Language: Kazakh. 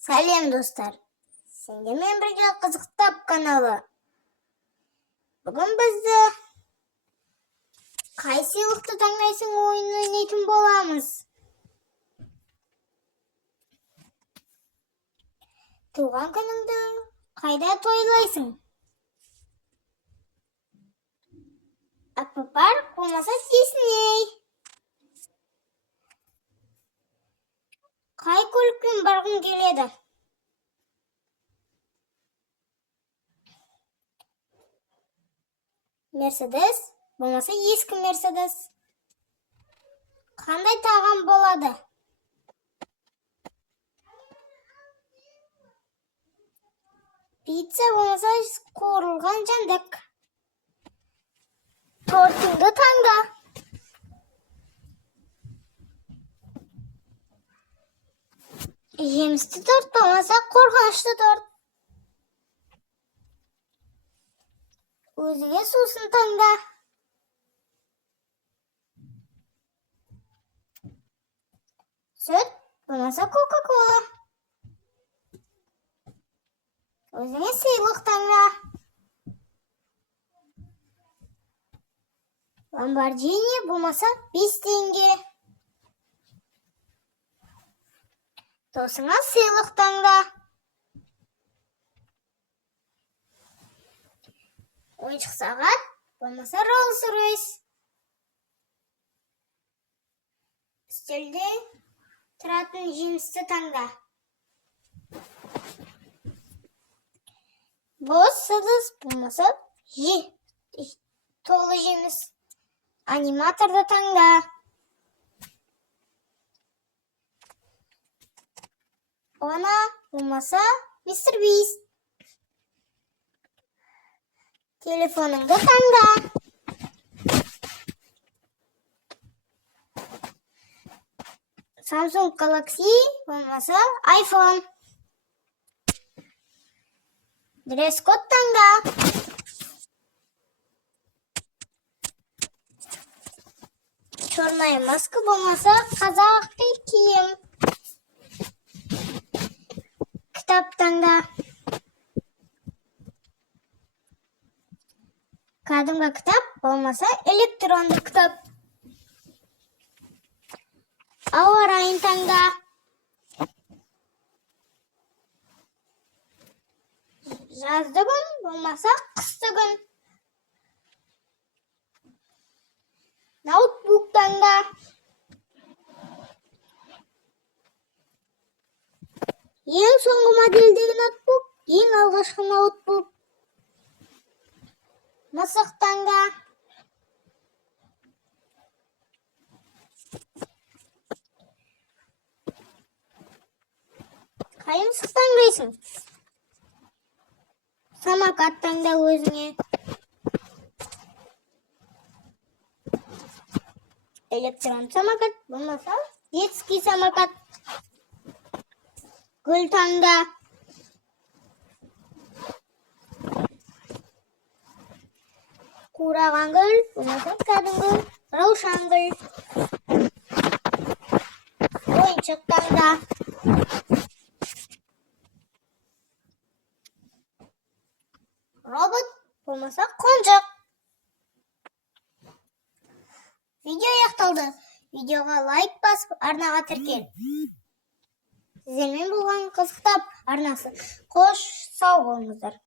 Сәлем достар. Сендермен бірге қызықтап каналы. Бүгін бізді қай сыйлықты таңдайсың ойын ойнайтын боламыз. Туған күніңді қайда тойлайсың? Аквапарк болмаса Дисней. Қай көлікпен барғың келеді? Мерседес, болмаса ескі Мерседес. Қандай тағам болады? Пицца, болмаса қуырылған жәндік. Тортыңды таңда. Жемісті торт, болмаса қорқынышты торт. Өзіңе сусын таңда. Süt, болмаса Кока-Кола. Өзіңе сыйлық таңда. Lamborghini, болмаса 5 теңге. Досыңа сыйлық таңда. Ойыншық сағат, болмаса Rolls-Royce. Үстелде тұратын жемісті таңда. Бос ыдыс, болмаса толы жеміс. Аниматорды таңда. Ona, болмаса Mr. Beast. Telefonыңды таңда. Samsung Galaxy, болмаса iPhone. Дресс-код таңда. Черная маска, болмаса қазақи киім. Kitap tangda. Kağıdımda kitap, olmasa elektronlu kitap. Ауа райын таңда. Жазды күн, болмаса қысты күн. Ноутбук таңда. Ең соңғы модельдегі ноутбук, ең алғашқы ноутбук. Мысық таңда. Қай мысық таңдайсың? Самокат таңда өзіңе. Электрон самокат, болмаса детский самокат. Gül tangda. Kurаған gül, болмаса кәдімгі раушан гүл. Ойыншық таңда. Робот, болмаса қонжық. Видео аяқталды. Видеоға лайк басып, арнаға тіркел. Сіздермен болған қызықтап арнасы. Қош, сау болыңыздар.